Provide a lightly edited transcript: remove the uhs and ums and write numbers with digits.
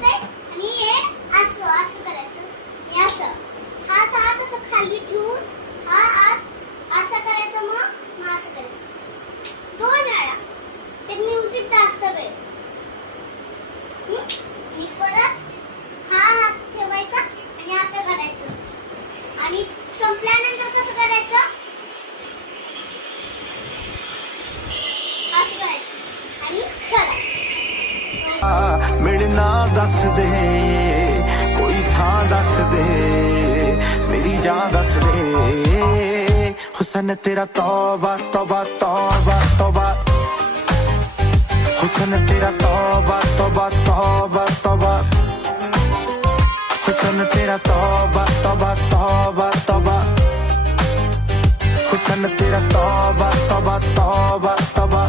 असतंय आणि हे असं असं करायचं. हे असं हात असं खाली ठेवून हा हात असं करायचं, मग असं करायचं 2 वेळा. ते म्युझिक जास्त वेळ. आणि परत हा हात ठेवायचा आणि असं करायचं. आणि संपल्यानंतर कसं करायचं? असं करायचं. आणि चला मिलना दस दे, कोई थां दस दे, मेरी जान दस दे। हुसन तेरा तौबा तौबा तौबा तौबा, हुसन तेरा तौबा तौबा तौबा तौबा, हुसन तेरा तौबा तौबा तौबा तौबा, हुसन तेरा तौबा तौबा तौबा तौबा।